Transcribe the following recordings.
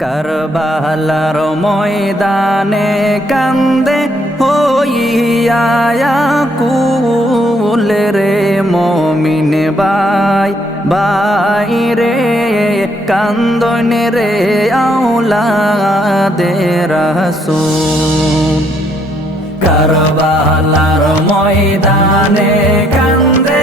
কারবালার ময়দানে কান্দে হইয়া কুল রে মমিন বাই বাই রে কান্দন রে আউলা দে রাসূল। কারবালার ময়দানে কান্দে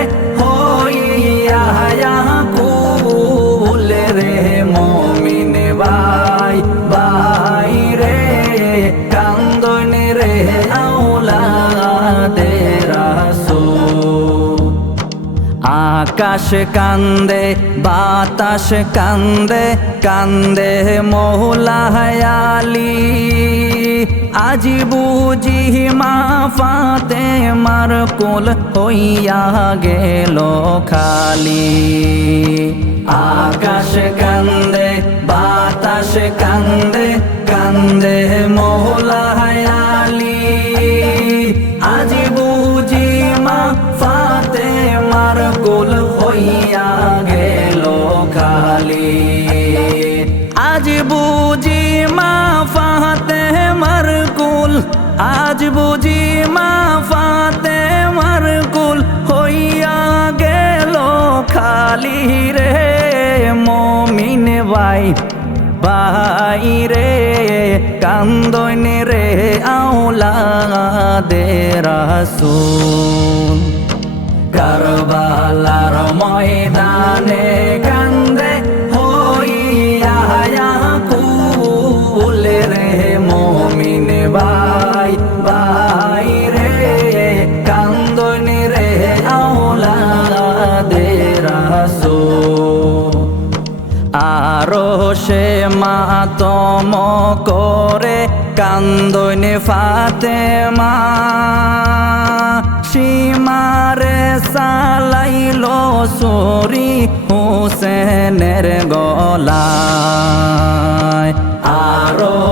আকাশ কান্দে, বাতাস কান্দে কান্দে মৌলাহায়ালি আজ বুঝি মা ফাতে মার কোল হইয়া গেল খালি। আকাশ কান্দে, বাতাস কান্দে কান্দে মৌলাহায়ালি আজ বুঝি মা ফাতে মার কুল আজ বুঝি মা ফাতে মার কুল হইয়া গেল খালি রে মমিন ভাই, বাইরে কান্দন রে আউলা দে রাসূল। কারবালার ময়দানে কান্দে মাতম করে কান্দনে ফাতে মা সীমারে সালাইল সরি হোসেনের গলায়। আরও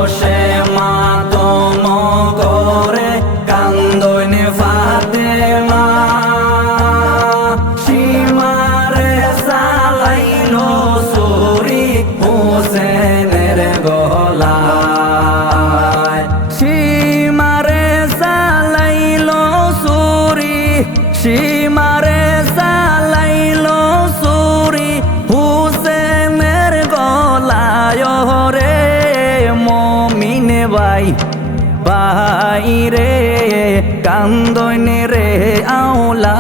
সীমারে সালাইল সুরি হুসেনের গলায় রে মমিন ভাই কান্দন রে আউলা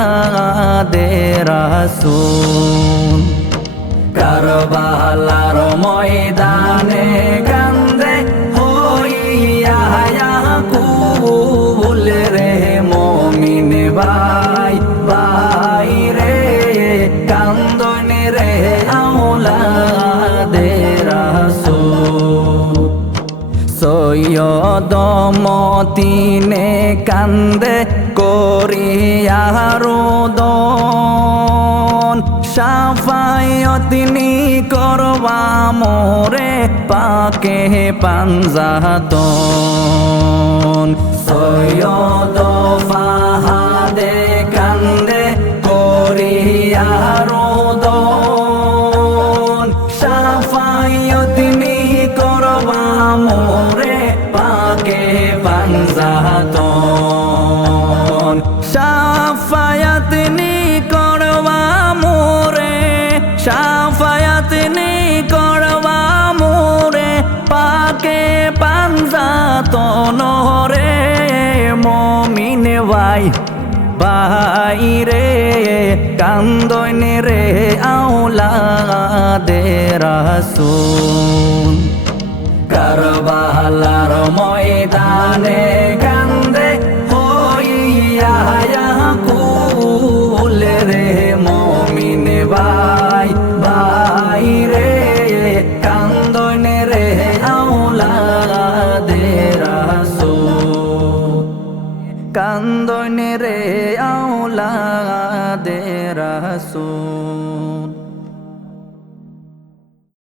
দে রাসূল কারবালার ময়দানে কান্দে হইয়া কুল রে মমিন বাই। সৈয়দ কান্দে করিয়া রোদ সাফায়তিনি করবা মোরে পাকে পাঞ্জাতন সৈয়দ ফাহাদে বাইরে কান্দন রে আওলা দে রাসু কারবালার ময়দানে কান্দে হইয়া কান্দন রে আউলা দে রাসূল।